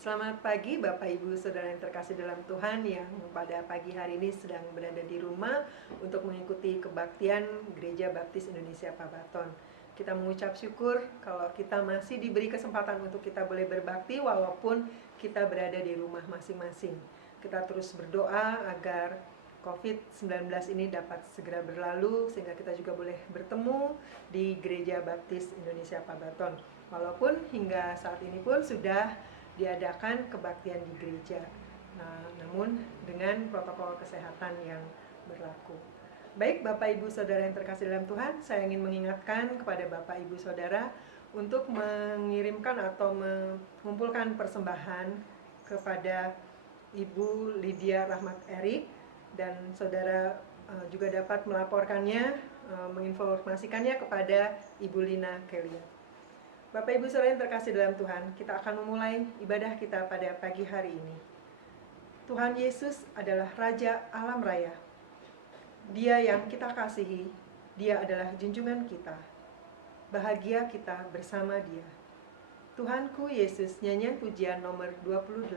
Selamat pagi Bapak Ibu Saudara yang terkasih dalam Tuhan yang pada pagi hari ini sedang berada di rumah untuk mengikuti kebaktian Gereja Baptis Indonesia Pabaton. Kita mengucap syukur kalau kita masih diberi kesempatan untuk kita boleh berbakti walaupun kita berada di rumah masing-masing. Kita terus berdoa agar COVID-19 ini dapat segera berlalu sehingga kita juga boleh bertemu di Gereja Baptis Indonesia Pabaton. Walaupun hingga saat ini pun sudah diadakan kebaktian di gereja, namun dengan protokol kesehatan yang berlaku. Baik Bapak Ibu Saudara yang terkasih dalam Tuhan, saya ingin mengingatkan kepada Bapak Ibu Saudara untuk mengirimkan atau mengumpulkan persembahan kepada Ibu Lydia Rahmat Erik, dan Saudara juga dapat melaporkannya, menginformasikannya kepada Ibu Lina Kelia. Bapak Ibu Saudara yang terkasih dalam Tuhan, kita akan memulai ibadah kita pada pagi hari ini. Tuhan Yesus adalah Raja Alam Raya. Dia yang kita kasihi, Dia adalah junjungan kita. Bahagia kita bersama Dia. Tuhanku Yesus, nyanyian pujian nomor 28.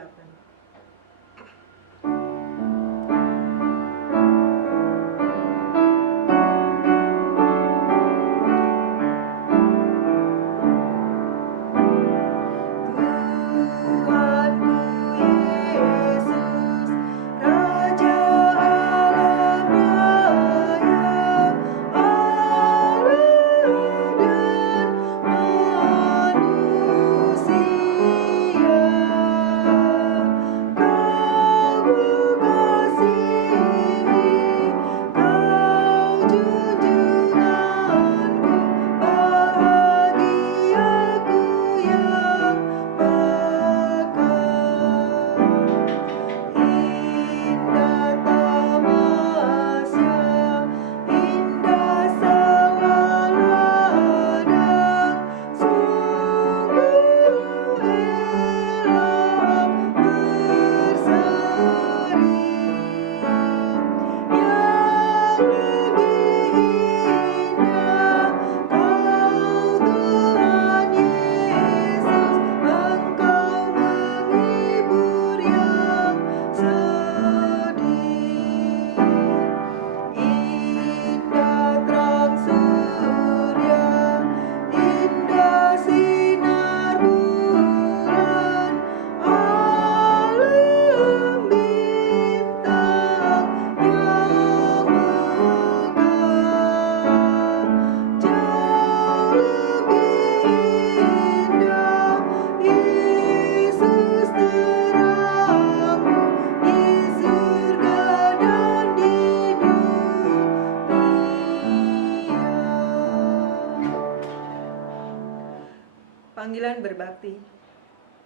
Panggilan berbakti.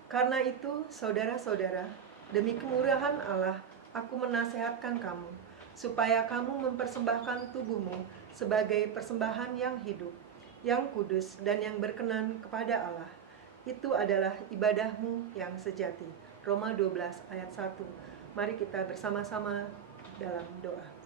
Karena itu, saudara-saudara, demi kemurahan Allah, aku menasehatkan kamu, supaya kamu mempersembahkan tubuhmu sebagai persembahan yang hidup, yang kudus, dan yang berkenan kepada Allah. Itu adalah ibadahmu yang sejati. Roma 12 ayat 1. Mari kita bersama-sama dalam doa.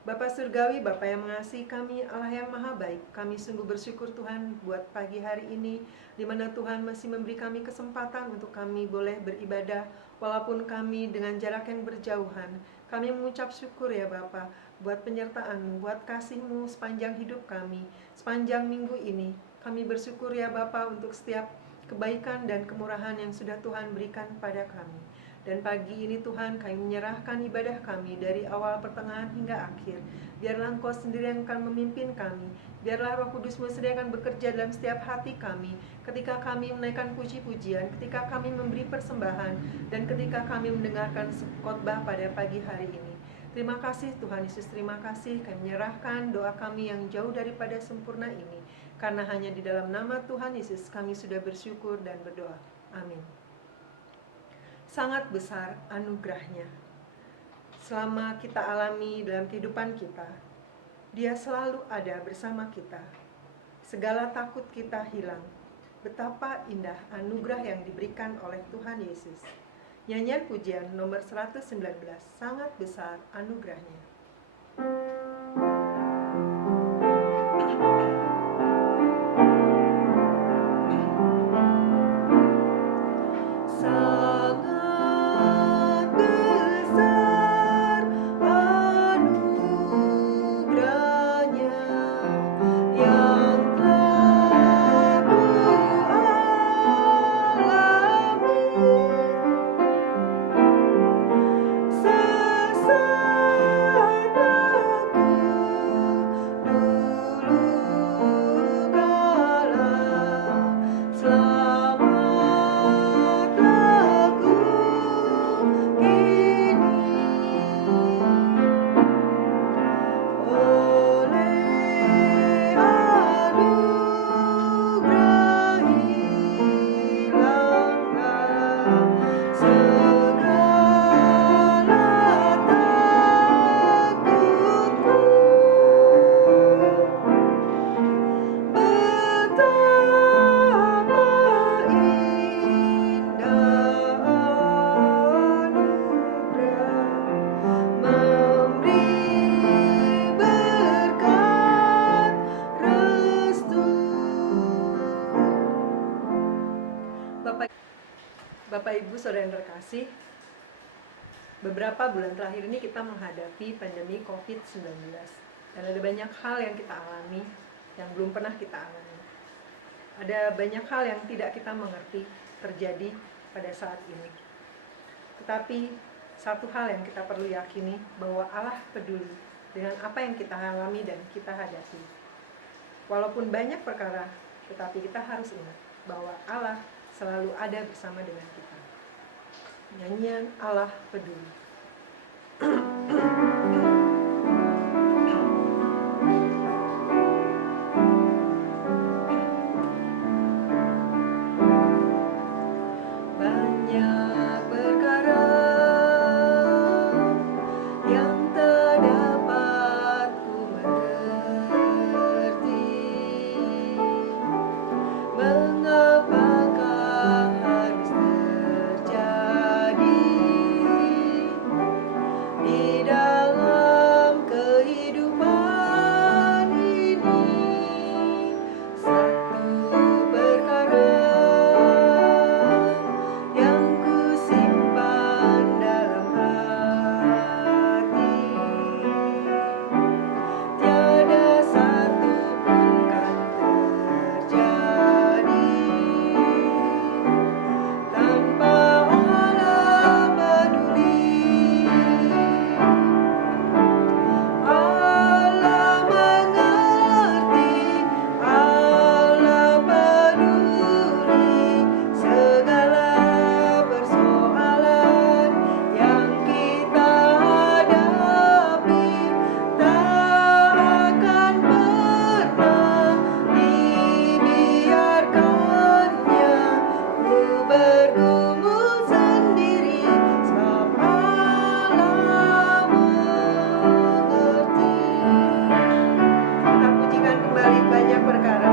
Bapa Surgawi, Bapa yang mengasihi kami, Allah yang maha baik, kami sungguh bersyukur Tuhan buat pagi hari ini, di mana Tuhan masih memberi kami kesempatan untuk kami boleh beribadah, walaupun kami dengan jarak yang berjauhan. Kami mengucap syukur ya Bapa, buat penyertaan, buat kasih-Mu sepanjang hidup kami, sepanjang minggu ini. Kami bersyukur ya Bapa untuk setiap kebaikan dan kemurahan yang sudah Tuhan berikan pada kami. Dan pagi ini Tuhan, kami menyerahkan ibadah kami dari awal, pertengahan, hingga akhir. Biarlah Engkau sendiri yang akan memimpin kami. Biarlah Roh Kudus-Mu sendiri akan bekerja dalam setiap hati kami. Ketika kami menaikkan puji-pujian, ketika kami memberi persembahan, dan ketika kami mendengarkan khotbah pada pagi hari ini. Terima kasih Tuhan Yesus, terima kasih. Kami menyerahkan doa kami yang jauh daripada sempurna ini. Karena hanya di dalam nama Tuhan Yesus kami sudah bersyukur dan berdoa. Amin. Sangat besar anugerahnya. Selama kita alami dalam kehidupan kita, Dia selalu ada bersama kita. Segala takut kita hilang. Betapa indah anugerah yang diberikan oleh Tuhan Yesus. Nyanyian pujian nomor 119, sangat besar anugerahnya. Sangat Bapak Ibu Saudara yang terkasih, beberapa bulan terakhir ini kita menghadapi pandemi COVID-19. Dan ada banyak hal yang kita alami yang belum pernah kita alami. Ada banyak hal yang tidak kita mengerti terjadi pada saat ini. Tetapi satu hal yang kita perlu yakini, bahwa Allah peduli dengan apa yang kita alami dan kita hadapi. Walaupun banyak perkara, tetapi kita harus ingat bahwa Allah selalu ada bersama dengan kita. Nyanyian Allah Peduli. Banyak perkara yang tak dapat ku mengerti. Mengapakah harus terjadi di dalam kehidupan ini? Satu perkara yang ku simpan dalam hati, tiada satu pun kan terjadi tanpa Allah peduli. Allah mengerti, Allah peduli segala persoalan yang kita hadapi. Tak akan pernah dibiarkannya ku bergumul sendiri, sebab Allah mengerti. Kita pujikan kembali banyak perkara.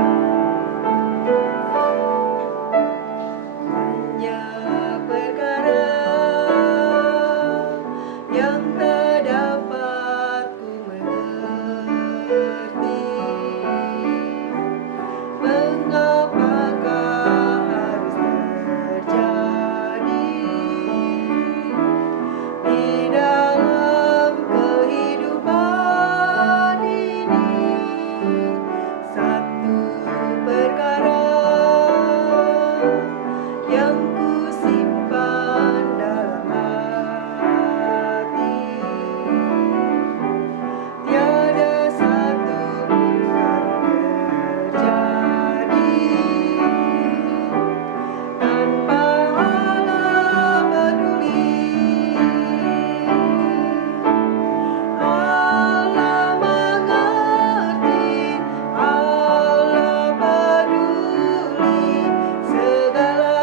Banyak perkara yang tak dapat ku mengerti. Mengapakah harus terjadi di dalam kehidupan ini? Satu perkara yang ku simpan dalam hati, tiada satu pun kan terjadi tanpa Allah peduli. Allah mengerti, Allah peduli segala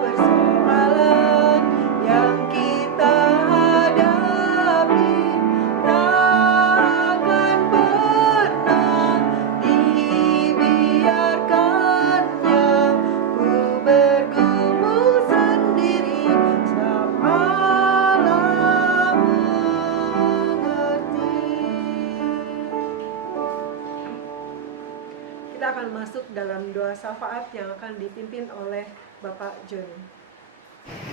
persoalan yang kita hadapi. Tak akan pernah dibiarkannya ku bergumul sendiri, sebab Allah mengerti. Kita akan masuk dalam doa syafaat yang akan dipimpin oleh Bapak Joni.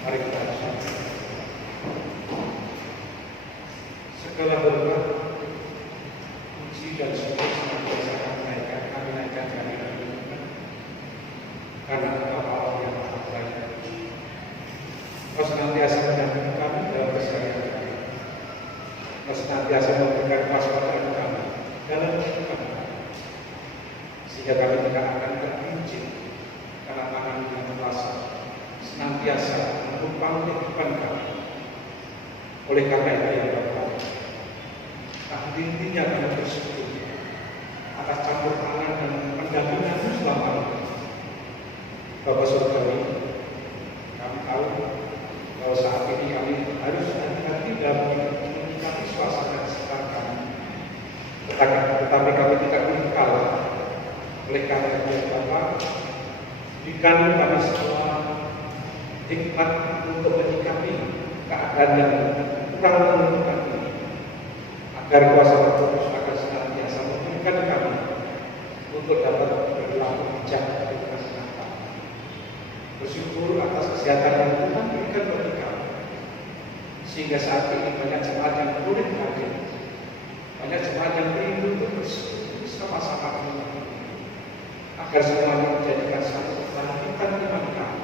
Mari kita bersama. Segala berkat, puji dan syukur senantiasa kami naikkan karena Engkau Allah yang Maha Baik. Kau senantiasa mendampingi kami dalam keseharian kami. Kau senantiasa memberikan kewaspadaan kami dalam kehidupan kami, sehingga kami tidak akan tergelincir karena tangan yang kuasa senantiasa menopang kehidupan kami. Oleh karena itu ya Bapak, intinya kami bersyukur atas campur tangan dan pendampingan-Mu selama ini. Bapak Saudari, kami tahu bahwa saat ini kami harus hati-hati dalam menyikapi suasana sekitar kami. Tetapi kami tidak boleh kalah. Oleh karena itu ya Bapak, berikan kami semua hikmat untuk menyikapi keadaan yang kurang menentukan ini, agar kuasa Roh Kudus akan senantiasa memberikan kami untuk dapat berlaku bijak di tengah-tengah kami. Bersyukur atas kesehatan yang agar semuanya menjadikan satu kebangkitan iman kami.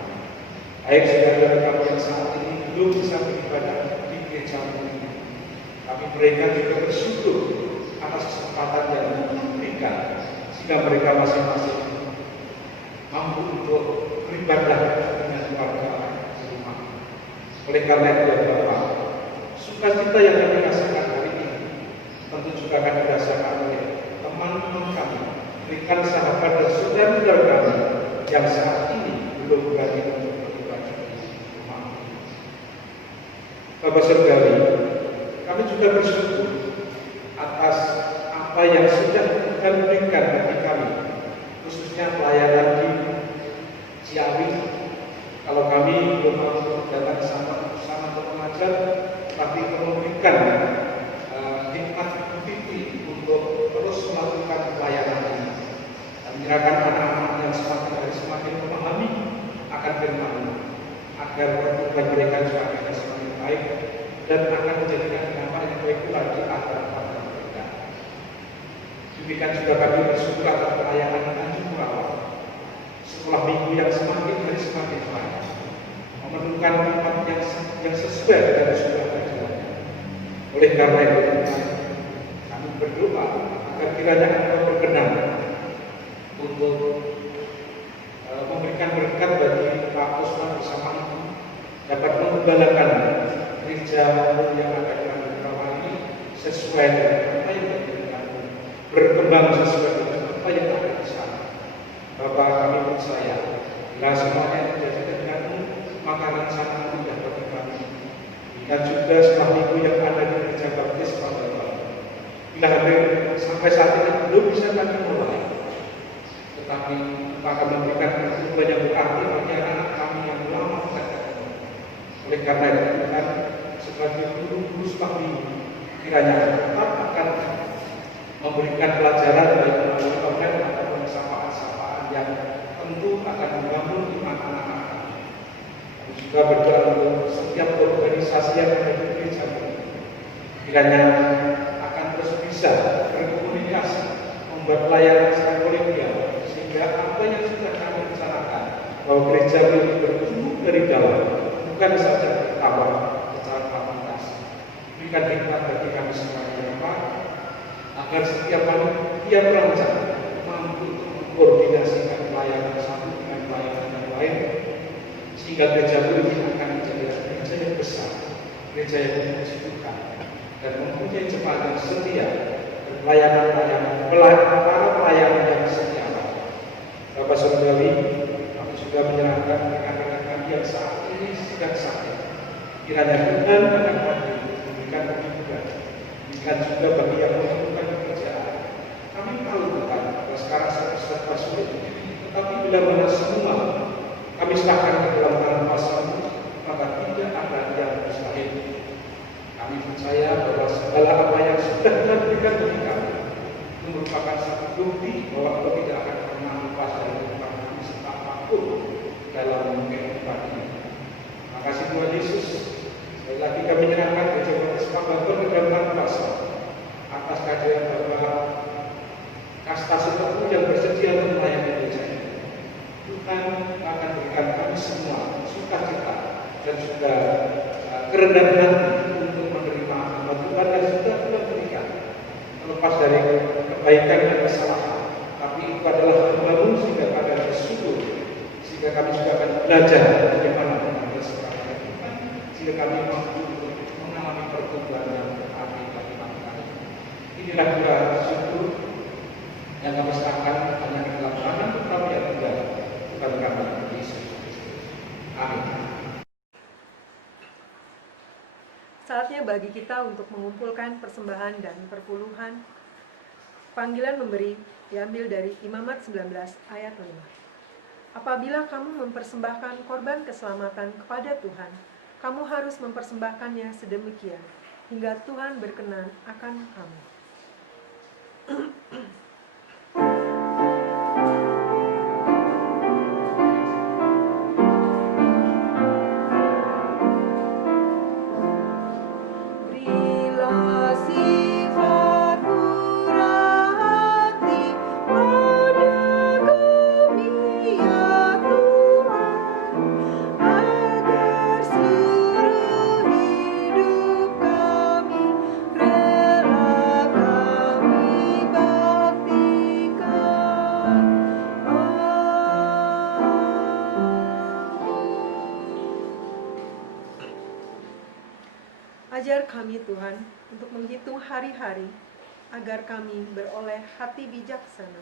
Baik saudara kami yang saat ini belum bisa beribadah di gereja ini, kami mereka juga bersyukur atas kesempatan yang diberikan sehingga mereka masing-masing mampu untuk beribadah dengan keluarga di rumah. Oleh karena itu ya Bapak, sukacita yang kami rasakan hari ini tentu juga akan dirasakan oleh teman-teman kami, rekan sahabat dan saudara-saudara kami yang saat ini belum berani untuk beribadah di rumah. Bapak Saudari, kami juga bersyukur atas apa yang sudah Tuhan berikan bagi kami, khususnya pelayanan di Ciawi. Kalau kami belum mampu datang sama untuk mengajar, tapi memberikan hikmat bukti untuk terus melakukan pelayanan ini dan menyerahkan anak-anak yang semakin hari semakin memahami akan firman, agar pertumbuhan mereka juga akan semakin baik dan akan menjadikan dampak yang baik pula di antara mereka. Demikian juga kami bersyukur atas pelayanan Tanjung Merawat. Sekolah minggu yang semakin hari semakin baik, memerlukan tempat yang sesuai dengan jumlah ajarannya. Oleh karena itu, kami berdoa agar kiranya Engkau berkenan untuk memberikan berkat bagi Pak Osman bersama Ibu dapat mengembalakan gereja yang akan kami rawat ini sesuai dengan apa yang diberikan, berkembang sesuai dengan apa yang ada di sana. Bapak, kami percaya bila semuanya terjadi denganmu, maka rencana mudah bagi kami. Dan juga setelah minggu yang ada di gereja baptis pada Bapak, bila hampir sampai saat ini belum bisa kami mulai, tetapi akan memberikan pertumbuhan yang berarti bagi anak-anak kami yang lama tidak ketemu. Oleh karena itu, Tuhan, sebagai guru-guru setelah minggu, kiranya tetap akan memberikan pelajaran baik melalui online ataupun sapaan-sapaan yang tentu akan membangun iman anak-anak kami. Kami juga berdoa untuk setiap organisasi yang ada di gereja ini, kiranya akan terus bisa berkomunikasi, membuat pelayanan secara kolegial, sehingga apa yang sudah kami rencanakan bahwa gereja ini bertumbuh dari dalam, bukan saja bertambah secara kuantitas. Berikan hikmat bagi kami semuanya, Pak, agar setiap panitia perancang mampu mengkoordinasikan pelayanan satu dengan pelayanan yang lain, sehingga gereja ini akan menjadi gereja yang besar, gereja yang memuji Tuhan, dan mempunyai jemaat yang setia, pelayanan para pelayanan yang setia. Bapak Saudari, kami juga menyerahkan rekan-rekan kami yang saat ini sedang sakit. Kiranya Tuhan akan memberikan kehidupan, dan juga bagi yang melakukan pekerjaan. Kami tahu Tuhan bahwa sekarang serba sulit, tetapi bila mana semua kami serahkan ke dalam tangan kuasa-Mu, maka tidak ada yang mustahil. Kami percaya bahwa segala apa yang sudah Tuhan berikan bagi kami itu merupakan satu bukti bahwa Engkau tidak akan pernah lepas dari kehidupan kami serta apapun dalam kehidupan ini. Terima kasih Tuhan Yesus. Sekali lagi kami menyerahkan gereja baptis Panggabean ke dalam tangan kuasa atas kehadiran Bapak kasta sepupu yang bersedia untuk melayani gereja ini. Tuhan akan berikan kami semua sukacita dan juga kerendahan hati untuk menerima amanat Tuhan yang sudah Tuhan berikan, terlepas dari kebaikan dan kesalahan. Tapi itu adalah membangun sehingga kami bersyukur, sehingga kami juga akan belajar bagaimana mengambil sekarang Tuhan, sehingga kami mampu untuk mengalami pertumbuhan yang berarti bagi kami. Inilah doa syukur yang kami serahkan hanya di dalam tangan Tuhan yang tunggal, Tuhan kami Yesus Kristus. Amin. Saatnya bagi kita untuk mengumpulkan persembahan dan perpuluhan. Panggilan memberi diambil dari Imamat 19 ayat 5. Apabila kamu mempersembahkan korban keselamatan kepada Tuhan, kamu harus mempersembahkannya sedemikian, hingga Tuhan berkenan akan kamu. Ajar kami Tuhan untuk menghitung hari-hari agar kami beroleh hati bijaksana.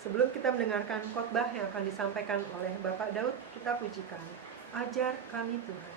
Sebelum kita mendengarkan khotbah yang akan disampaikan oleh Bapak Daud, kita pujikan. Ajar kami Tuhan.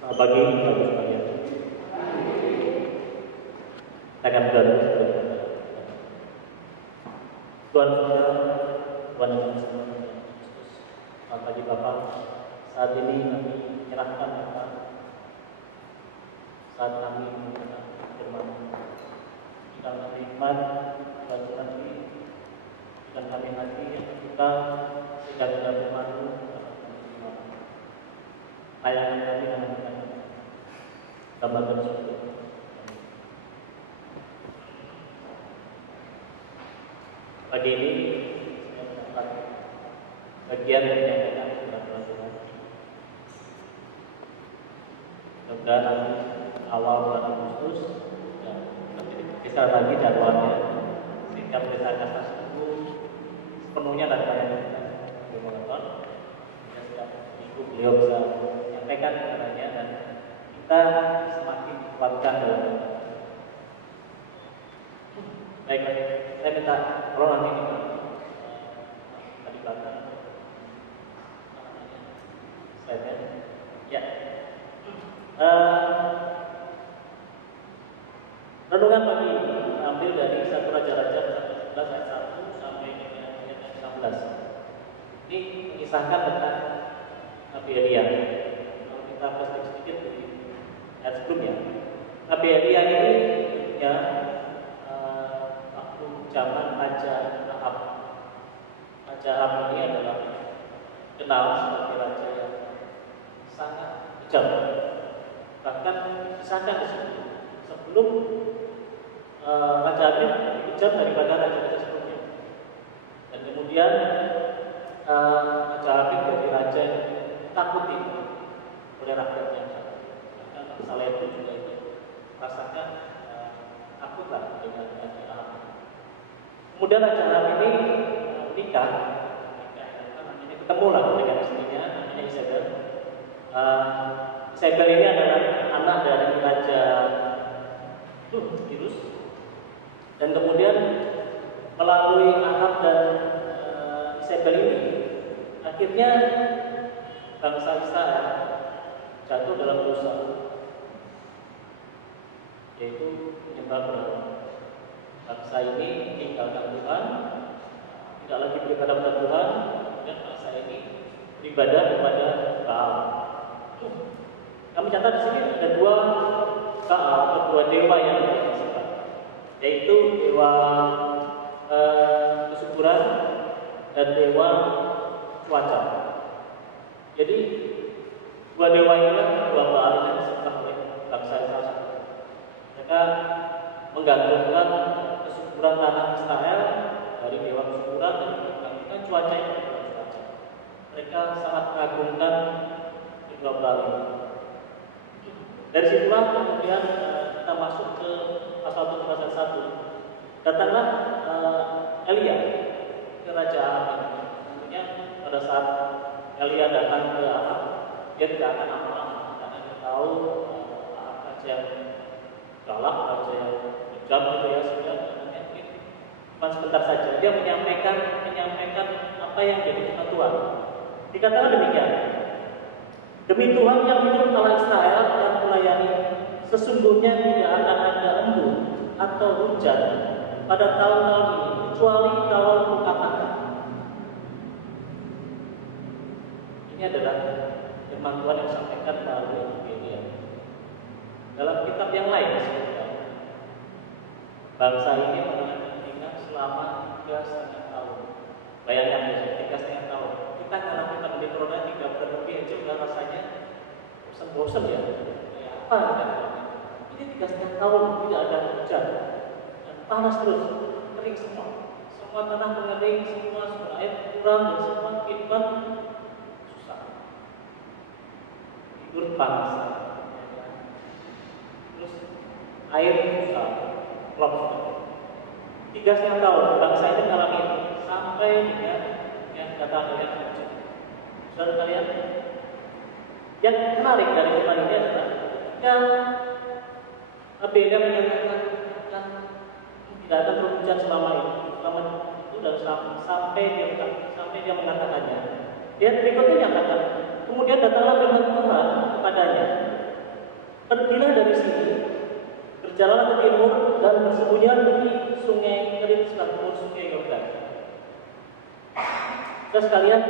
Selamat pagi, Bapak sekalian. Kita akan berdoa. Tuhan kita, Tuhan yang Maha Esa, selamat pagi Bapak. Saat ini kami menyerahkan Bapak. Saat kami mendengar firman, kita menikmat dan hati, dan hati yang kita sedang dalam firman-Mu. Layanan kami akan tambahkan syukur. Pagi ini saya mendapat bagian menyampaikan surat Tuhan. Semoga nanti awal bulan Agustus bisa lagi jadwalnya sehingga bisa kasih itu sepenuhnya dan layanan di maraton. Setiap minggu beliau bisa menyampaikan kepadanya dan kita semakin dikuatkan dalam baik, saya minta kalau nanti tadi belakang slide-nya ya. Renungan pagi ini ambil dari 1 Raja-Raja 11 ayat 1 sampai dengan ayat 16. Ini mengisahkan tentang Nabi Elia. Kalau kita flashback sedikit dari ayat sebelumnya, Nabi Elia ini ya waktu zaman Raja Ahab. Raja Ahab ini adalah kenal sebagai raja yang sangat kejam. Bahkan disahkan di situ sebelum Raja Habib dikejar daripada raja-raja sebelumnya. Dan kemudian Raja Habib jadi raja yang ditakuti oleh rakyatnya. Bahkan Saleh itu juga itu rasakan takutlah dengan Raja Habib. Kemudian Raja Habib ini menikah, ketemulah dengan istrinya namanya Isabel. Isabel ini adalah anak dari Raja Tirus, dan kemudian melalui Ahab dan Isabel ini akhirnya bangsa Israel jatuh dalam dosa, yaitu menyembah berhala. Bangsa ini meninggalkan Tuhan, tidak lagi beribadah kepada Tuhan, dan bangsa ini beribadah kepada Baal. Kami catat di sini ada dua Baal atau dua dewa yang disembah, yaitu dewa kesuburan dan dewa cuaca. Jadi dua dewa inilah dua Baal yang disembah oleh bangsa Israel. Mereka menggantungkan kesuburan tanah Israel dari dewa kesuburan dan menggantungkan cuaca yang dari cuaca. Mereka sangat mengagungkan kedua Baal ini. Dari situlah kemudian kita masuk ke pasal 1 pasal 1. Datanglah Elia ke Raja Ahab. Tentunya pada saat Elia datang ke Ahab, dia tidak akan lama-lama karena dia tahu Ahab raja yang galak, raja yang kejam gitu ya, sudah mungkin cuma sebentar saja dia menyampaikan apa yang jadi firman Tuhan. Dikatakan demikian, demi Tuhan yang hidup Allah Israel yang melayani, sesungguhnya tidak akan ada embun atau hujan pada tahun-tahun ini kecuali kalau kukatakan. Ini adalah firman Tuhan yang disampaikan melalui Elia. Dalam kitab yang lain, bangsa ini mengalami ketinggalan selama 3,5 tahun. Bayangkan ya, 3,5 tahun. Kita melakukan di corona 3 bulan lebih aja udah rasanya bosan ya. Kayak apa kan? Ini 3,5 tahun tidak ada hujan dan panas terus, kering semua. Semua tanah mengering, semua sumber air kurang dan semua kehidupan susah. Tidur panas. Terus air susah, klop. 3,5 tahun bangsa ini mengalami ini sampai dengan yang datang dari hujan. Saudara kalian, yang menarik dari firman ini adalah ketika Elia menyatakan tidak ada hujan selama itu dan sampai dia mengatakannya. Dia berikutnya menyatakan, kemudian datanglah firman Tuhan kepadanya, pergilah dari sini, berjalanlah ke timur dan bersembunyilah di sungai Kerit sebelah timur sungai Yordan. Saudara sekalian,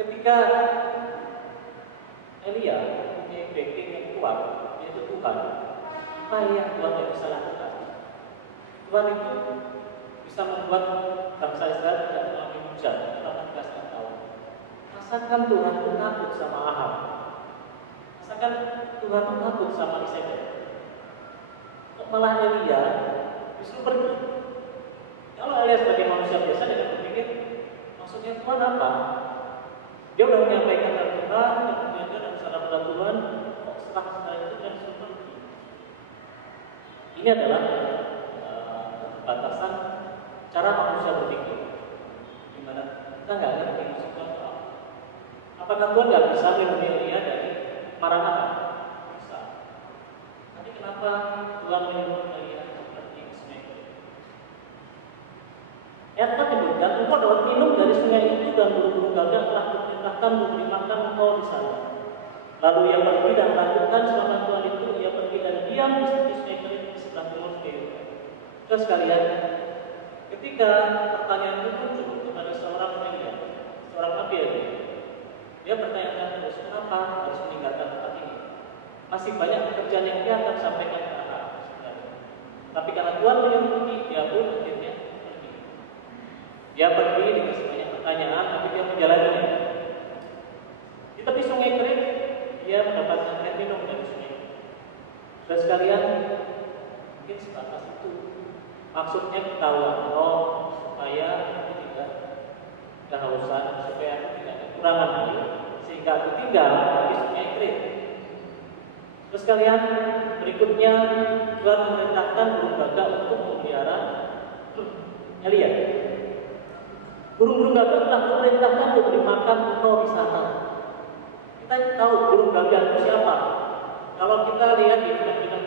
ketika Elia punya backing yang kuat, yaitu Tuhan, apa yang Tuhan yang bisa lakukan? Tuhan itu bisa membuat bangsa Israel tidak mengalami hujan selama 3,5 tahun. Rasakan Tuhan itu takut sama Ahab. Rasakan Tuhan itu takut sama Isabel. Malah Elia justru pergi. Kalau Elia sebagai manusia biasa dia berpikir, maksudnya Tuhan apa? Dia sudah menyampaikan kepada Tuhan, kemudian dia ada salah kepada Tuhan, kok setelah itu dia disuruh pergi. Ini adalah batasan cara manusia berpikir, di mana kita nggak ngerti maksud Tuhan apa. Apakah Tuhan nggak bisa melindungi Elia dari marahan Ahab? Bisa. Tapi kenapa Tuhan melindungi Elia seperti sungai Kerit? Ayat 4 menyebutkan, engkau dapat minum dari sungai itu dan burung-burung gagak telah kuperintahkan memberi makan engkau di sana. Lalu ia pergi dan melakukan selama Tuhan itu, ia pergi dan diam di sungai Kerit di sebelah timur sungai Yordan. Saudara sekalian, ketika pertanyaan itu muncul kepada seorang Elia, seorang nabi Elia, dia bertanya terus, kenapa harus meninggalkan tempat ini? Masih banyak pekerjaan yang dia akan sampaikan ke Ahab. Tapi karena Tuhan menyuruh pergi, dia pun akhirnya pergi. Dia pergi dengan banyak pertanyaan, tapi dia menjalaninya. Di tepi sungai Kerit, dia mendapatkan air minum dari sungai itu. Dan sekalian, mungkin sebatas itu. Maksudnya ketahuan, supaya aku tidak kehausan, supaya aku tidak kekurangan air, sehingga aku tinggal di sungai Krit. Terus sekalian, berikutnya Tuhan memerintahkan burung gagak untuk memelihara Elia. Burung-burung gagak telah memerintahkan untuk diberi makan engkau di sana. Kita tahu burung gagak itu siapa? Kalau kita lihat di film-film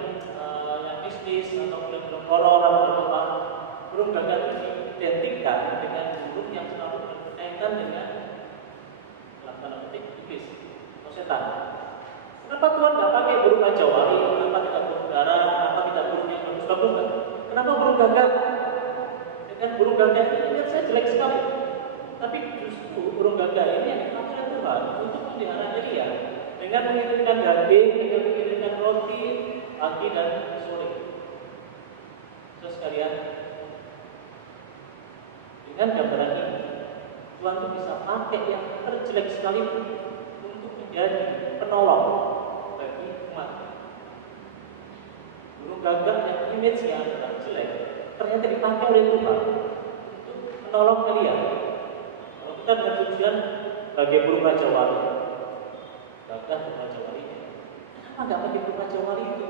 yang mistis atau film-film horor atau apa, burung gagak itu diidentikan dengan burung yang selalu berkaitan dengan tanda petik iblis atau setan. Kenapa Tuhan nggak pakai burung rajawali? Kenapa tidak burung dara? Kenapa tidak burung yang bagus-bagus? Kenapa burung gagak? Dengan burung gagak ini lihat saya jelek sekali. Tapi justru burung gagak ini yang dipakai Tuhan untuk memelihara Elia dengan mengirimkan daging, dengan mengirimkan roti pagi dan sore. Terus sekalian, dengan gambaran ini Tuhan itu bisa pakai yang terjelek sekalipun untuk menjadi penolong bagi umat. Burung gagak yang image-nya adalah jelek ternyata dipakai oleh Tuhan untuk menolong Elia. Kalau kita dengan tujuan sebagai burung rajawali, gagak burung rajawali, kenapa nggak pakai burung rajawali itu?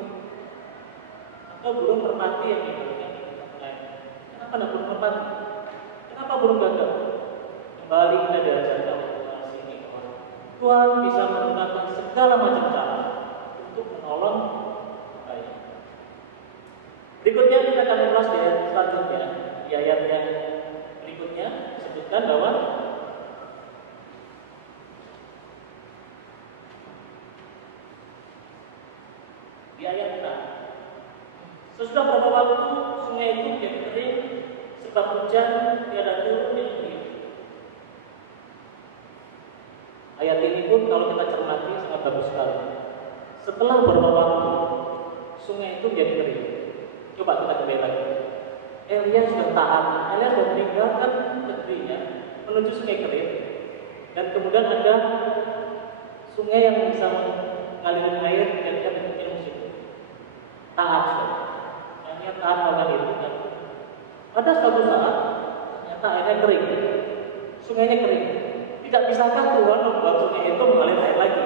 Atau burung merpati yang diberikan lain? Kenapa nggak burung merpati? Kenapa burung gagak? Kembali kita diajarkan Tuhan sini bahwa Tuhan bisa menggunakan segala macam cara untuk menolong kita. Berikutnya kita akan ulas di ayat selanjutnya. Di ayat yang berikutnya disebutkan bahwa di ayat 6, sesudah beberapa waktu sungai itu menjadi kering sebab hujan tiada turun di negeri. Ayat ini pun kalau kita cermati sangat bagus sekali. Setelah beberapa waktu sungai itu menjadi kering. Coba kita kembali lagi. Elia sudah taat, Elia sudah meninggalkan negerinya menuju sungai kering, dan kemudian ada sungai yang bisa mengalir air dan dia minum situ. Taat, hanya taat melakukan itu. Dan pada suatu saat ternyata airnya kering, sungainya kering. Tidak bisakah Tuhan membuat sungai itu mengalir air lagi?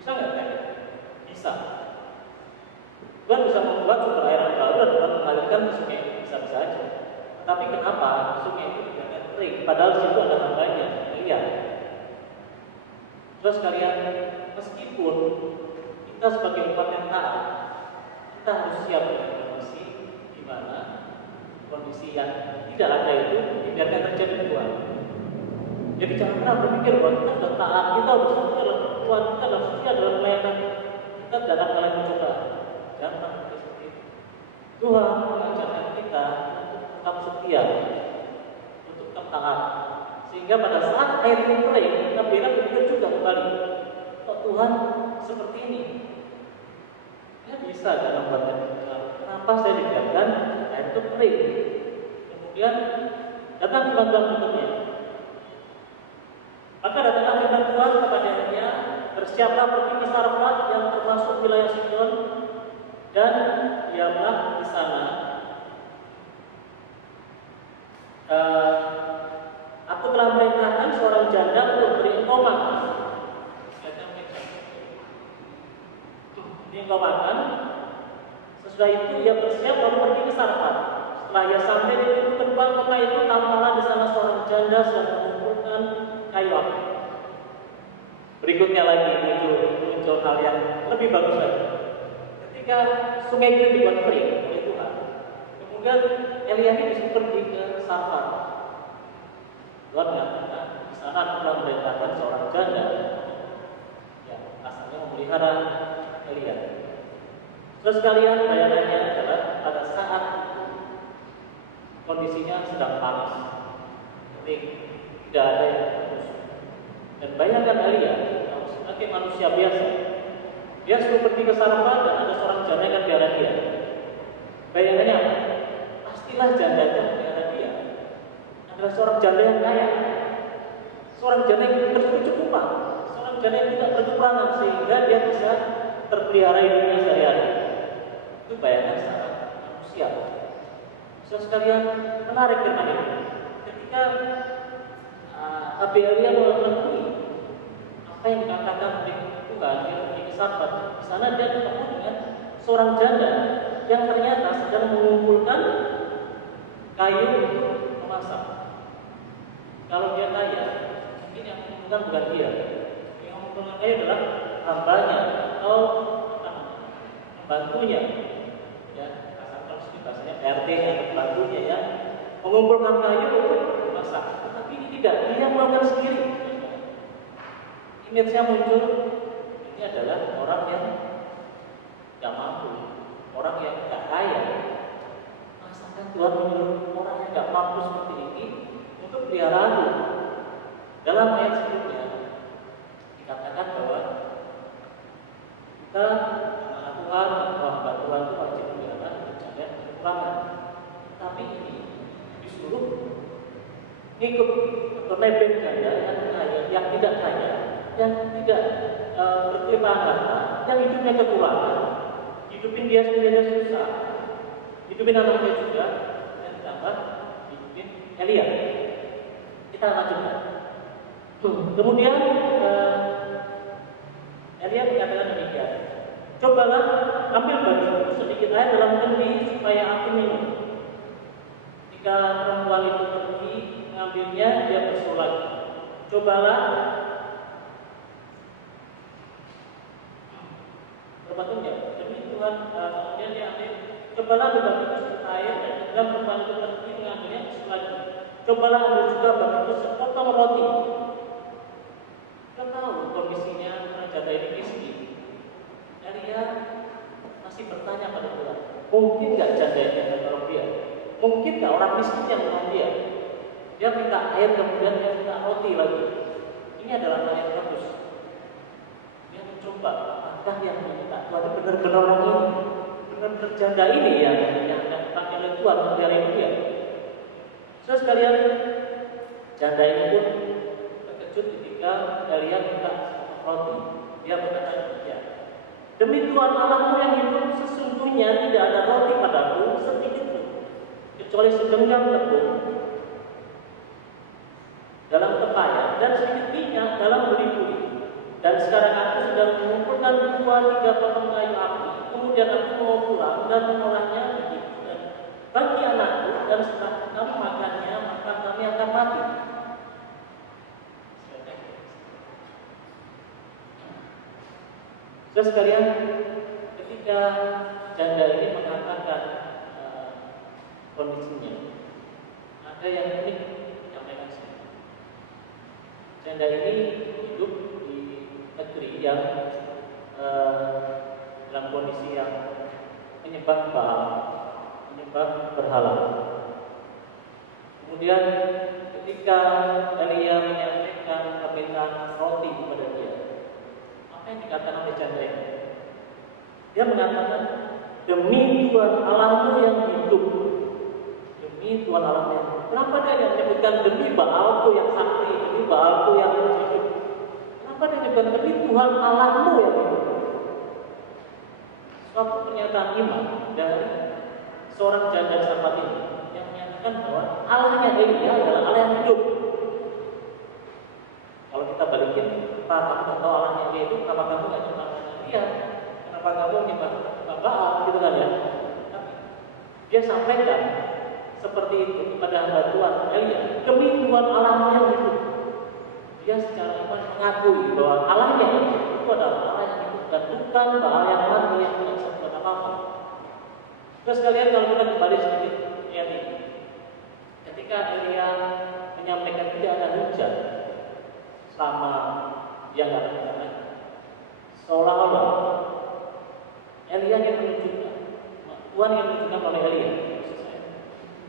Bisa nggak? Bisa. Tuhan bisa membuat sumber air yang baru dan Tuhan mengalirkan ke sungai itu, bisa-bisa aja. Tapi kenapa sungai itu tidak kering? Padahal di situ ada hambanya, Elia. Terus sekalian, meskipun kita sebagai umat yang taat, kita harus siap dengan kondisi di mana kondisi yang tidak ada itu dibiarkan terjadi di Tuhan. Jadi jangan pernah berpikir bahwa kita sudah taat, kita sudah setia dalam Tuhan, kita sudah setia dalam pelayanan, kita tidak akan mengalami pencobaan. Jangan pernah berpikir seperti itu. Tuhan mengajarkan kita untuk tetap setia, untuk tetap taat, sehingga pada saat air ini kering, kita berpikir juga kembali, kok Tuhan seperti ini? Ya bisa dalam batin kenapa saya dibiarkan air itu kering? Kemudian datang Tuhan berikutnya. Maka datanglah firman Tuhan kepadanya, bersiaplah pergi ke Sarfat yang termasuk wilayah Sidon, dan diamlah di sana. Aku telah merintahkan seorang janda untuk beri engkau makan. Ini engkau makan. Sesudah itu ia bersiap lalu pergi ke Sarfat. Setelah ia sampai di pintu gerbang kota itu, tampaklah di sana seorang janda sedang mengumpulkan kayu api. Berikutnya lagi muncul hal yang lebih bagus lagi. Ketika sungai itu dibuat kering oleh Tuhan, kemudian Elia ini bisa pergi ke Sarfat. Tuhan mengatakan di sana aku telah memerintahkan seorang janda yang asalnya memelihara Elia. Terus sekalian, bayangannya adalah pada saat kondisinya sedang panas, kering, tidak ada yang bagus. Dan bayangkan Elia sebagai manusia biasa, dia suruh pergi ke Sarfat dan ada seorang janda yang melihara dia. Bayangannya apa? Pastilah jandanya melihara dia adalah seorang janda yang kaya, seorang janda yang berkecukupan, seorang janda yang tidak berkekurangan, sehingga dia bisa terpelihara hidupnya sehari-hari. Itu bayangan secara manusia. Saudara sekalian, menarik firman ini. Ketika Nabi Elia menemui apa yang dikatakan oleh Tuhan di Kesabat, di sana dia ketemu dengan seorang janda yang ternyata sedang mengumpulkan kayu untuk memasak. Kalau dia kaya, mungkin yang mengumpulkan bukan dia. Yang mengumpulkan kayu adalah hambanya atau pembantunya. Ya, kalau di bahasanya RT atau pembantunya ya, mengumpulkan kayu untuk memasak. Tetapi ini tidak, dia melakukan sendiri. Image-nya muncul, ini adalah orang yang tidak mampu, orang yang tidak kaya. Masakan Tuhan menyuruh orang yang tidak mampu seperti ini untuk peliharaan. Dalam ayat sebelumnya dikatakan bahwa kita anak Tuhan, hamba Tuhan itu wajib pelihara dan kekurangan. Tapi ini disuruh ikut atau nebeng ganda yang kaya, yang tidak kaya, yang tidak berkelimpahan harta, yang hidupnya kekurangan, hidupin dia sendiri susah, hidupin anaknya juga, dan ditambah hidupin Elia. Kita lanjutkan. Kemudian Elia mengatakan demikian, cobalah ambil bagiku sedikit air dalam kendi supaya aku minum. Jika perempuan itu pergi mengambilnya, dia bersolat. Cobalah berbatunya. Demi Tuhan, kemudian dia ambil. Cobalah ambil bagiku sedikit air dan dalam perempuan itu pergi mengambilnya, bersolat. Cobalah ambil juga bagiku sepotong roti. Kita tahu kondisinya janda ini miskin. Elia masih bertanya pada Tuhan, mungkin nggak janda ini yang menolong dia? Mungkin nggak orang miskin yang menolong dia? Dia minta air, kemudian dia minta roti lagi. Ini adalah hal yang bagus. Dia mencoba, apakah yang meminta Tuhan benar-benar orang ini, benar-benar janda ini yang dipakai oleh Tuhan memelihara hidup dia. Saudara sekalian, janda ini pun terkejut ketika Elia minta roti. Dia berkata demikian, demi Tuhan Allahmu yang hidup, sesungguhnya tidak ada roti padaku sedikit pun, kecuali segenggam tepung dalam tempayan dan sedikit minyak dalam buli-buli. Dan sekarang aku sedang mengumpulkan 2-3 potong kayu api. Kemudian aku mau pulang dan mengolahnya begitu dan bagi anakku, dan setelah kami makannya, maka kami akan mati. Saudara sekalian, ketika janda ini mengatakan kondisinya, ada yang unik disampaikan sini. Janda ini hidup di negeri yang dalam kondisi yang menyembah Baal, menyembah berhala. Kemudian ketika Elia menyampaikan permintaan roti kepada dia, apa yang dikatakan oleh janda ini? Dia mengatakan, demi Tuhan Allahmu yang hidup, demi Tuhan Allahmu yang hidup. Kenapa dia menyebutkan demi Baalku yang sakti, demi Baalku yang hidup? Kenapa dia menyebutkan demi Tuhan Allahmu yang hidup? Suatu pernyataan iman dari seorang janda sahabat ini yang menyatakan bahwa Allahnya Elia adalah Allah yang hidup. Kalau kita balikin, kamu nggak tahu Allahnya Elia itu, kenapa kamu nggak cuma lihat? Kenapa kamu nyembah Baal gitu kan ya? Tapi dia sampaikan seperti itu kepada hamba Tuhan Elia, demi Tuhan Allahmu yang hidup. Dia secara iman mengakui bahwa Allahnya itu adalah Allah yang hidup dan bukan Baal yang mati yang tidak bisa berbuat apa-apa. Terus kalian kalau kita kembali sedikit ayat ini, ketika Elia menyampaikan tidak ada hujan selama dia nggak berkata, seolah-olah Elia yang menunjukkan, Tuhan yang menunjukkan oleh Elia,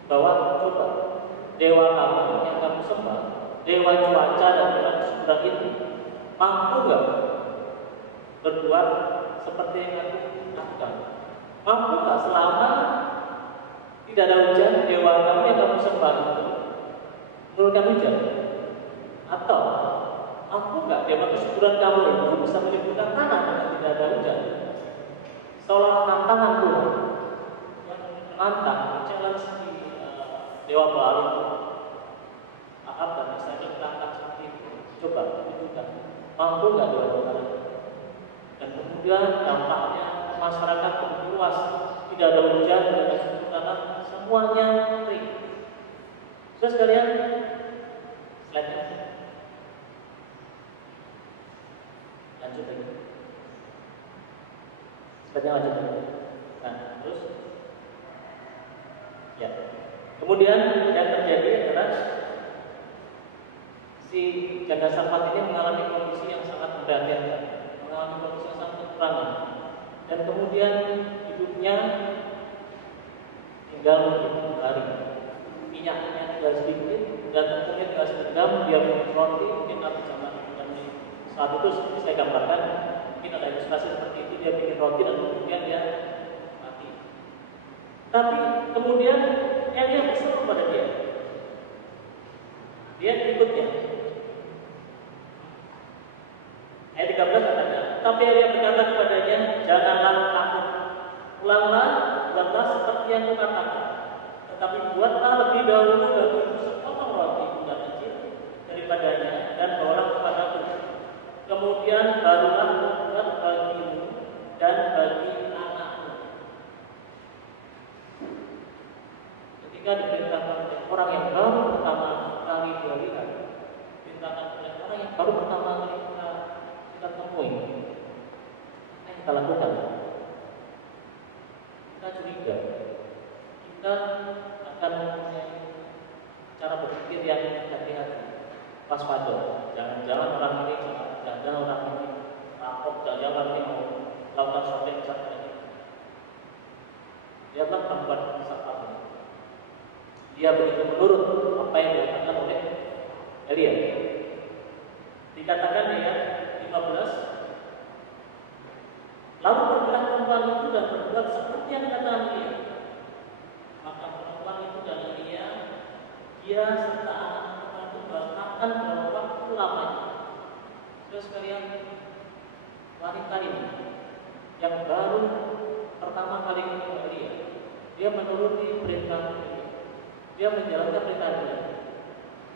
bahwa coba dewa kamu yang kamu sembah, dewa cuaca dan dewa kesuburan itu, mampu nggak berbuat seperti yang aku lakukan? Mampu nggak selama tidak ada hujan, dewa kamu yang kamu sembah itu menurunkan hujan? Atau mampu nggak dewa kesuburan kamu itu bisa menyembuhkan tanah karena tidak ada hujan? seolah tantangan Tuhan yang menantang, challenge di Dewa Baal itu. Ahab dan Yesaya ditantang seperti itu. Coba tunjukkan, mampu nggak Dewa Baal? Dan kemudian dampaknya masyarakat begitu luas, tidak ada hujan, tidak ada subur tanah, semuanya kering. Saudara sekalian, slide-nya lanjut lagi. Slide-nya lanjut lagi. Nah, terus ya. Kemudian yang terjadi adalah si janda Safat ini mengalami kondisi yang sangat memprihatinkan, mengalami kondisi yang sangat kekurangan, dan kemudian hidupnya tinggal menghitung hari. Minyaknya tinggal sedikit dan tentunya tinggal segenggam, dia minum roti, mungkin nanti zaman dan saat itu seperti saya gambarkan, mungkin ada ilustrasi seperti itu, dia bikin roti dan kemudian dia mati. Tapi kemudian Elia berseru pada dia, dia ikutnya. Ayat 13 katanya, tapi Elia berkata kepadanya, janganlah takut, buatlah seperti yang kukatakan. Tetapi buatlah lebih dahulu bagimu sepotong roti bulat kecil daripadanya dan bawalah kepadaku. Kemudian barulah membuat bagimu dan bagi anakmu. Ketika diperintahkan oleh orang yang baru pertama kali dia lihat, diperintahkan oleh orang yang baru pertama kali kita temui, apa yang kita lakukan? Kita curiga. Kita akan mempunyai cara berpikir yang hati-hati, waspada. Jangan-jangan orang ini jangan orang ini takut, jangan orang ini mau melakukan shopping misalnya. Lihatlah perempuan Safat ini. Dia begitu menurut apa yang dikatakan oleh Elia. Dikatakan ya 15. Lalu pergilah perempuan itu dan berbuat seperti yang dikatakan Elia. Maka perempuan itu dan Elia, dia serta anak-anak itu makan dalam waktu lamanya. Saudara sekalian, wanita ini yang baru pertama kali ketemu Elia, dia menuruti perintah Elia, dia menjalankan perintah Elia.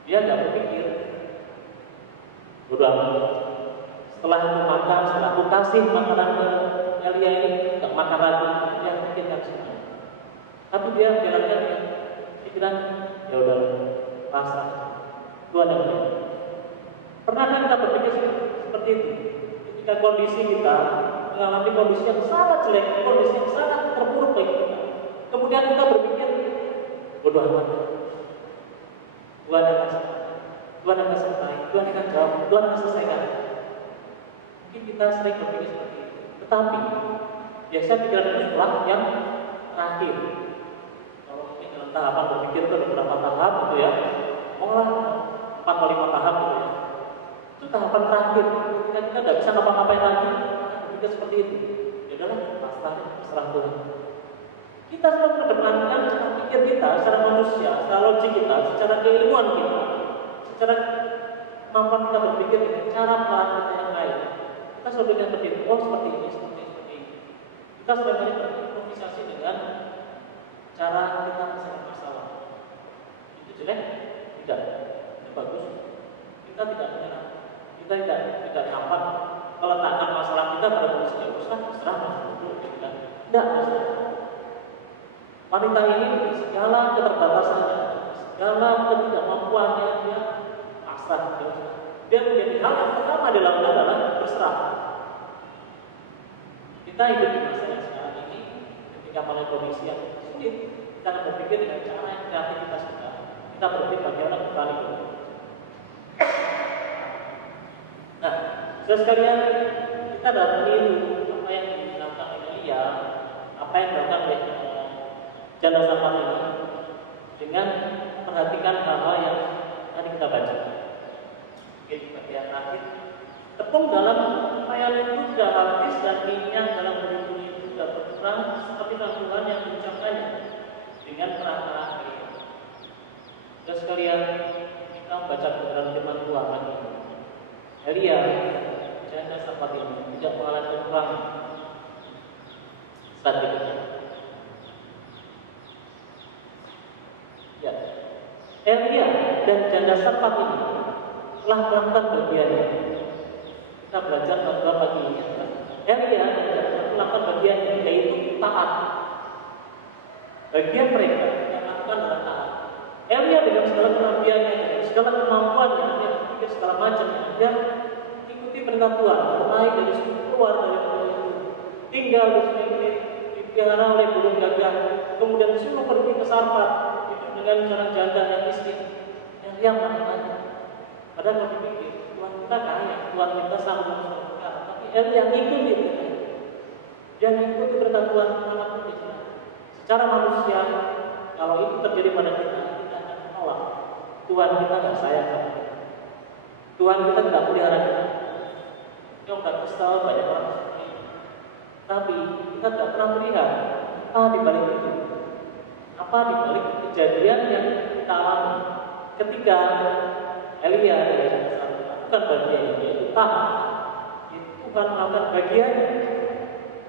Dia tidak berpikir, bodoh amat. Setelah itu makan, setelah aku kasih makanan ke Elia ini, tidak makan lagi, dia pikirkan semua. Tapi dia jalankan pikiran, ya udah pasrah, Tuhan yang punya. Pernahkah kita berpikir seperti itu? Ketika kondisi kita mengalami kondisi yang sangat jelek, kondisi yang sangat terpuruk bagi kita, kemudian kita berpikir, bodoh amat, Tuhan akan selesai, Tuhan akan jawab, Tuhan akan selesaikan. Mungkin kita sering berpikir seperti itu. Tetapi biasanya pikiran itu adalah yang terakhir. Kalau mungkin dalam tahapan berpikir itu ada beberapa tahap gitu ya, malah 4 atau 5 tahap gitu ya. Itu tahapan terakhir. Ketika kita tidak bisa ngapa-ngapain lagi, berpikir seperti itu. Ya udahlah, pasrah Tuhan. Kita selalu mengedepankan cara pikir kita, secara manusia, secara logik kita, secara keilmuan kita, secara kemampuan kita berpikir dengan cara pelajaran kita yang lain. Kita selalu dengan berpikir, oh seperti ini, seperti ini. Kita sebenarnya berimprovisasi dengan cara kita menyelesaikan masalah. Itu jelek? Tidak. Itu bagus. Kita tidak menyerah. Kita tidak nampak meletakkan masalah kita pada kondisi yang besar, serah masalah itu. Tidak, masalah. Wanita ini dengan segala keterbatasannya, segala ketidakmampuannya, dia pasrah. Dia menjadi hal yang pertama dilakukan adalah berserah. Kita hidup di masa yang sekarang ini, ketika pada kondisi yang sulit, kita akan berpikir dengan cara yang kreativitas kita. Kita berpikir bagaimana kembali. Nah, saudara sekalian, kita dapat meniru apa yang dilakukan oleh Elia, apa yang dilakukan oleh janda Safat ini, dengan perhatikan hal-hal yang tadi kita baca. Mungkin bagian terakhir, tepung dalam pakaian itu sudah habis dan minyak dalam bumbu itu sudah berkurang, seperti Tuhan yang mengucapkannya dengan perkataan Elia. Saudara sekalian, kita membaca kebenaran firman Tuhan lagi. Elia, janda Safat ini tidak mengalami kekurangan. Slide berikutnya. Ya. Elia dan janda Safat ini telah melakukan bagiannya. Kita belajar pada pagi ini. Elia dan janda Safat melakukan bagiannya, yaitu taat. Bagian mereka yang melakukan adalah taat. Elia dengan segala kenabiannya, dengan segala kemampuannya, dia berpikir segala macamnya, dia ikuti perintah Tuhan, mulai dari suku keluar dari negeri itu, tinggal di sungai ini, dipelihara oleh burung gagak, kemudian disuruh pergi ke Sarfat, hidup dengan seorang janda yang miskin. Elia melakukannya. Padahal kalau dipikir, Tuhan kita kaya, Tuhan kita sangat berkah, tapi Elia ngikuti perintah. Dia ngikuti perintah Tuhan manapun di sana. Secara manusia, kalau itu terjadi pada kita akan menolak. Tuhan kita nggak sayang sama kita. Tuhan kita tidak pelihara kita. Kita udah kesal banyak orang seperti itu. Tapi kita tidak pernah melihat apa di balik itu. Apa di balik kejadian yang kita alami ketika Elia melakukan bagian ini, yaitu taat. Tuhan melakukan bagiannya.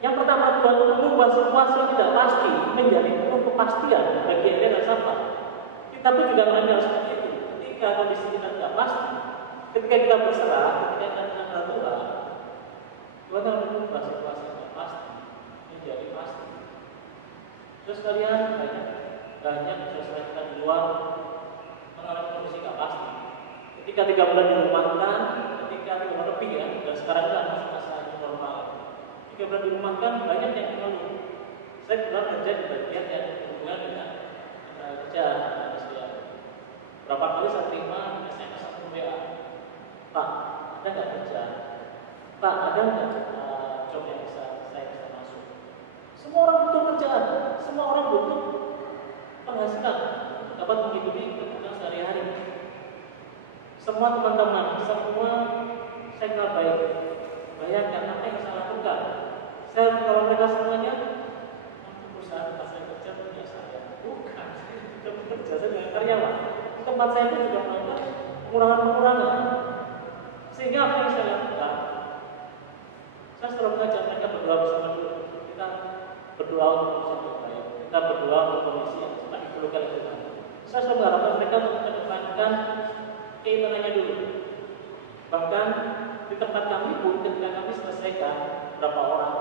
Yang pertama, Tuhan mengubah situasi yang tidak pasti menjadi penuh kepastian bagi Elia dan Safat. Kita pun juga mengalami seperti itu. Ketika kondisi kita tidak pasti, ketika kita berserah, ketika kita tidak Tuhan, Tuhan akan mengubah situasi yang tidak pasti menjadi pasti. Terus kalian banyak saudara kita di luar mengalami kondisi tidak pasti. Ketika 3 bulan dirumahkan, ketika 3 bulan lebih ya, dan sekarang kan masa normal. 3 bulan dirumahkan, banyak yang mengeluh. Saya pernah kerja di bagian yang berhubungan dengan kerjaan manusia. Berapa kali saya terima SMS atau WA, Pak, ada nggak kerja? Pak, ada nggak job yang saya bisa masuk? Semua orang butuh kerjaan, semua orang butuh penghasilan untuk dapat menghidupi kebutuhan sehari-hari. Semua teman-teman, semua saya kira baik. Bayangkan apa yang saya lakukan. Saya kalau mereka semuanya perusahaan tempat saya kerja punya saya. Bukan, saya tidak bekerja, saya dengan karyawan. Di tempat saya itu juga melakukan pengurangan-pengurangan. Sehingga apa yang saya lakukan? Saya selalu mengajak mereka berdoa bersama dulu. Kita berdoa untuk kondisi yang baik. Kita berdoa untuk kondisi yang sedang diperlukan oleh Tuhan. Saya selalu mengharapkan mereka untuk mengedepankan keimanannya dulu. Bahkan di tempat kami pun ketika kami selesaikan berapa orang,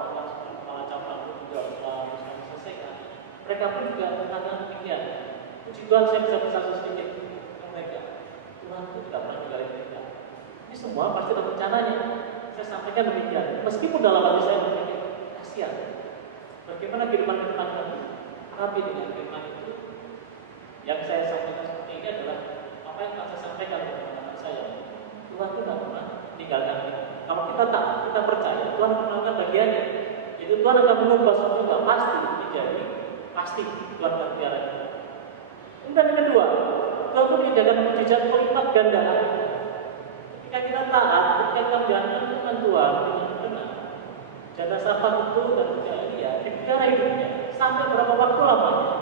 kepala cabang juga kami selesaikan, mereka pun juga mengatakan demikian. Puji Tuhan saya bisa bersatu sedikit dengan mereka. Tuhan itu tidak pernah meninggalkan mereka. Ini semua pasti ada rencananya. Saya sampaikan demikian. Meskipun dalam hati saya berpikir kasihan. Bagaimana kehidupan depan kami? Tapi dengan kehidupan itu, yang saya sampaikan seperti ini adalah apa yang saya sampaikan kepada anak saya. Tuhan itu tidak pernah tinggalkan kita. Kalau kita taat, kita percaya, Tuhan akan melakukan bagiannya. Itu Tuhan akan mengubah sesuatu yang pasti menjadi pasti. Tuhan akan pelihara kita. Kemudian yang kedua, Tuhan itu menyediakan mukjizat berlipat ganda. Ketika kita taat, ketika kita menjalankan firman Tuhan dengan benar, janda Safat itu dan juga Elia dipelihara hidupnya sampai berapa waktu lamanya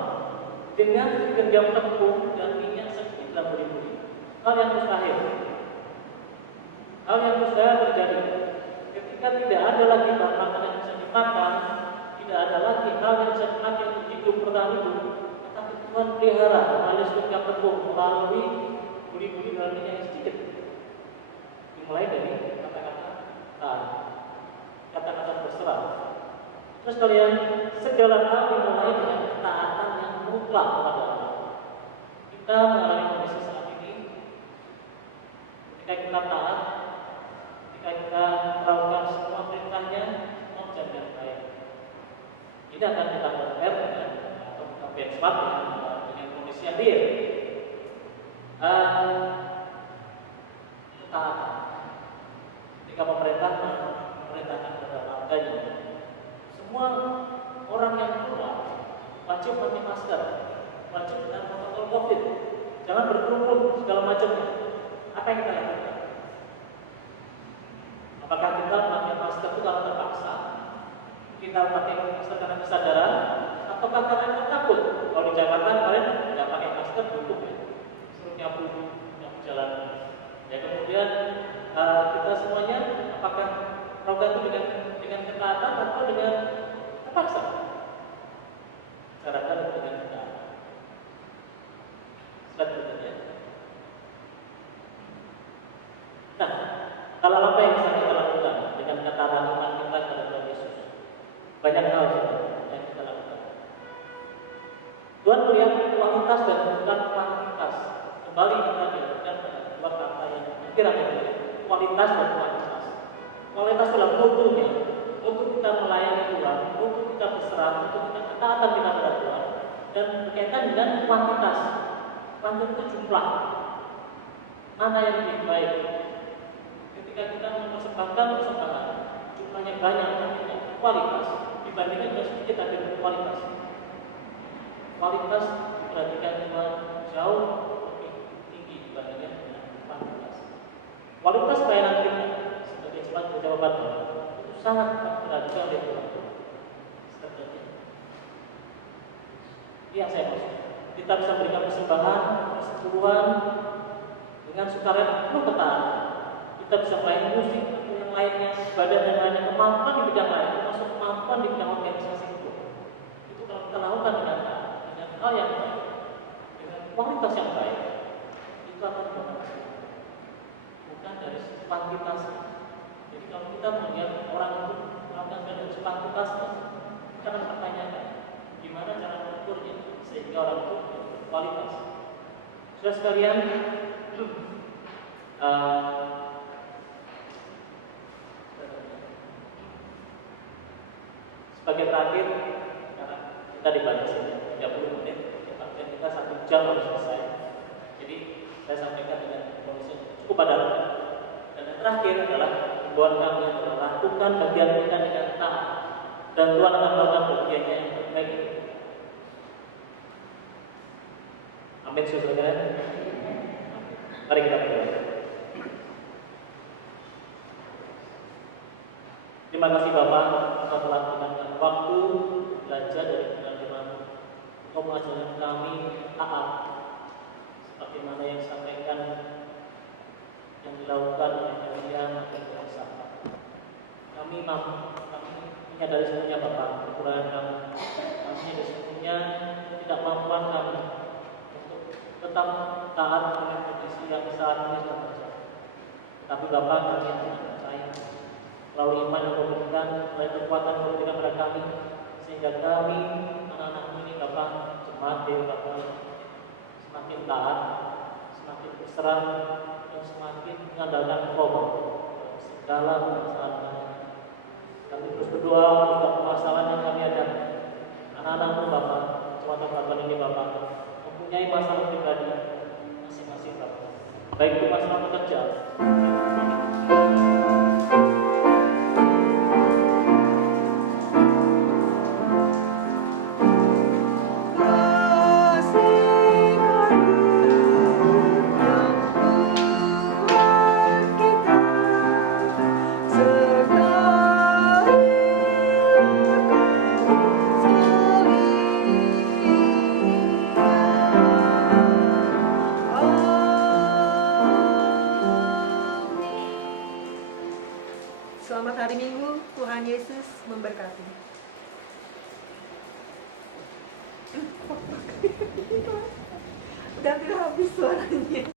dengan genggam tepung dan minyak sedikit dalam beri-beri. Hal yang mustahil. Hal yang mustahil terjadi ketika tidak ada lagi makanan yang bisa dimakan, tidak ada lagi hal yang bisa dipakai untuk hidup bertahan hidup, tetapi Tuhan pelihara melalui genggam tepung, melalui beri-beri dalam minyak yang sedikit. Dimulai dari kata-kata taat, kata-kata berserah. Terus kalian, segala hal dimulai dengan ketaatan yang mutlak kepada Allah. Kita mengalami kondisi saat ini, ketika kita taat, ketika kita melakukan semua perintahnya, semua menjadi yang baik. Ini akan kita compare dengan atau kita benchmark dengan kondisi yang real. Ketaatan. Ketika pemerintah memerintahkan kepada warganya, semua orang yang keluar wajib pakai masker, wajib dengan protokol COVID, jangan berkerumun segala macamnya. Apa yang kita lakukan? Apakah kita pakai masker itu karena terpaksa? Kita pakai masker karena kesadaran? Ataukah karena kita takut? Kalau di Jakarta kemarin nggak pakai masker tutup ya, suruh nyapu jalan. Ya kemudian kita semuanya apakah melakukan itu dengan ketaatan atau dengan terpaksa? Kalau apa yang bisa kita lakukan dengan ketaatan iman kita kepada Tuhan Yesus? Banyak hal yang kita lakukan. Tuhan melihat kualitas dan bukan kuantitas. Kembali kita dihadapkan pada dua kata yang kira-kira kualitas dan kuantitas. Kualitas dalam mutunya, mutu kita melayani Tuhan, mutu kita berserah, mutu kita ketaatan kita pada Tuhan, dan berkaitan dengan kuantitas. Kuantitas itu jumlah. Mana yang lebih baik? Ketika kita mempersembahkan persembahan, jumlahnya banyak, artinya kualitas dibandingkan dengan sedikit ada kualitas. Kualitas diperhatikan Tuhan jauh lebih tinggi dibandingkan dengan kuantitas. Kualitas pelayanan kita sebagai jemaat gereja Bapak itu sangat diperhatikan oleh Tuhan. Seperti ini yang saya maksud. Kita bisa berikan persembahan, persepuluhan dengan sukarela penuh ketaatan. Kita bisa melayani musik atau yang lainnya, ibadah dan lainnya, kemampuan di bidang lain, termasuk kemampuan di bidang organisasi itu. Itu kalau kita lakukan dengan hal yang baik, dengan kualitas yang baik, itu akan berhasil. Bukan dari segi kuantitas. Jadi kalau kita melihat orang itu melakukan dari segi kuantitas, kita akan pertanyakan gimana cara mengukurnya sehingga orang itu berkualitas. Saudara sekalian, sebagai terakhir, karena kita dibatasi 30 menit, target kita 1 jam harus selesai. Jadi saya sampaikan dengan kondisi cukup padat. Dan yang terakhir adalah himbauan kami adalah lakukan bagian kita dengan taat, dan Tuhan akan melakukan bagiannya yang terbaik. Amin, saudara. Mari kita berdoa. Terima kasih Bapak, Engkau telah memberikan waktu belajar dari firman-Mu. Engkau mengajarkan kami taat, seperti mana yang disampaikan, yang dilakukan oleh kalian dan sahabat. Kami menyadari semuanya Bapak, kekurangan kami. Kami menyadari semuanya tidak mampuan kami untuk tetap taat dengan kondisi yang saat ini sedang terjadi. Tapi Bapak, kami tidak percaya melalui iman yang Kau berikan, melalui kekuatan yang Kau berikan kepada kami, sehingga kami, anak-anak ini Bapak, jemaat Dewa Bapak, semakin taat, semakin berserah, dan semakin mengandalkan Engkau Bapak segala permasalahan kami. Kami terus berdoa untuk permasalahan yang kami ada. Anak-anakmu Bapak, jemaat Bapak ini Bapak, mempunyai masalah pribadi masing-masing Bapak, baik itu masalah pekerja, Selamat hari Minggu, Tuhan Yesus memberkati. Udah tidak habis suaranya.